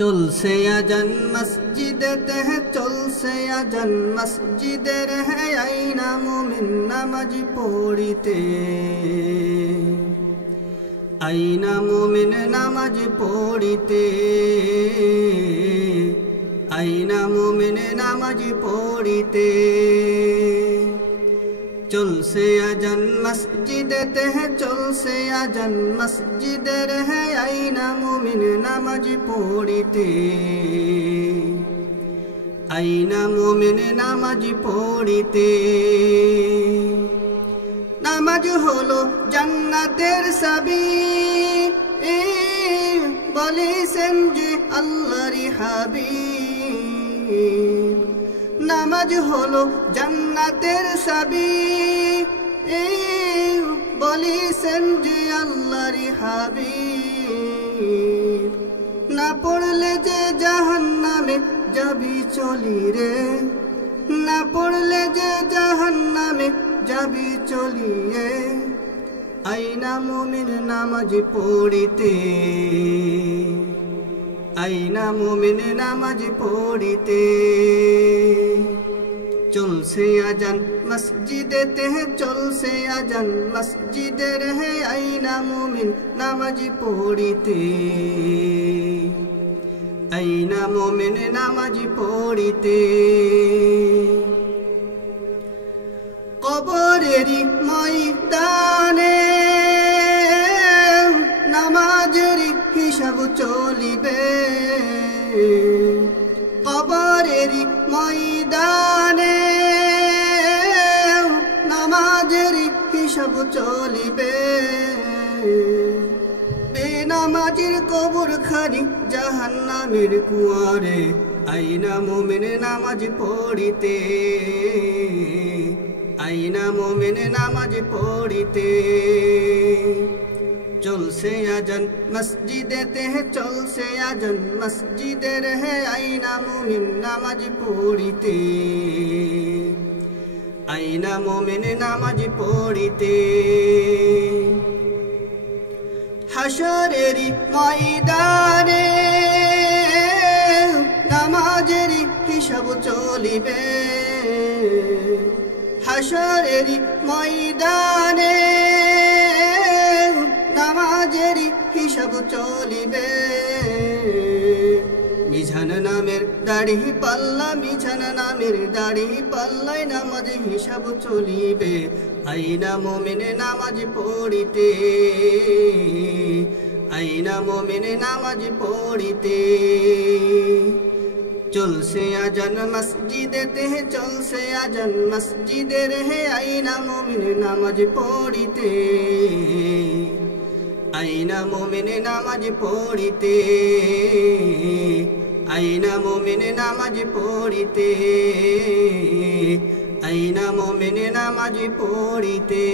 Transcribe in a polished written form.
চলছে আজান মসজিদেতে চলছে আজান মসজিদের আইনা মুমিন নামাজ পড়িতে আইনা মুমিন নামাজ পড়িতে আইনা মুমিন নামাজ পড়িতে চলছে আজান মসজিদেতে চলছে আজান মসজিদের আইনা মুমিন নামাজ পড়িতে আইনা মুমিন নামাজ পড়িতে নামাজ হলো জান্নাতের চাবি বলেছেন যে আল্লাহর হাবিব নামাজ হলো জান্নাতের চাবি বলেছেন যে আল্লাহর হাবিব না পড়লে যে জাহান্নামে যাবি চলি রে না পড়লে যে জাহান্নামে যাবি চলিয়ে আইনা মুমিন নামাজ পড়িতে আইনা মুমিন নামাজ পড়িতে চলছে আজান মসজিদেতে চলছে আজান মসজিদের আইনা মুমিন নামাজ পড়িতে আইনা মুমিন নামাজ পড়িতে কবরেরই ময়দানে নামাজের হিসাব চলিবে কবরেরই ময়দানে নামাজের হিসাব চলিবে বেনামাজির কবর খানি জাহান্নামের কুয়ারে আইনা মুমিন নামাজ পড়িতে আইনা মুমিন নামাজ পড়িতে চলছে আজান মসজিদেতে চলছে আজান মসজিদের আইনা মুমিন নামাজ পড়িতে আইনা মুমিন নামাজ পড়িতে হাশরেরই ময়দানে নামাজের হিসাব চলিবে হাশরেরই ময়দানে নামাজের হিসাব চলিবে মিজান নামের দাড়ি পাল্লা মিজান নামের দাড়ি পাল্লায় নামাজ হিসাব চলিবে আইনা মুমিন নামাজ পড়িতে আইনা মুমিন নামাজ পড়িতে চলছে আজান মসজিদেতে চলছে আজান মসজিদের আইনা মুমিন নামাজ পড়িতে আইনা মুমিন নামাজ পড়িতে আইনা মুমিন নামাজ পড়িতে আইনা মুমিন নামাজ পড়িতে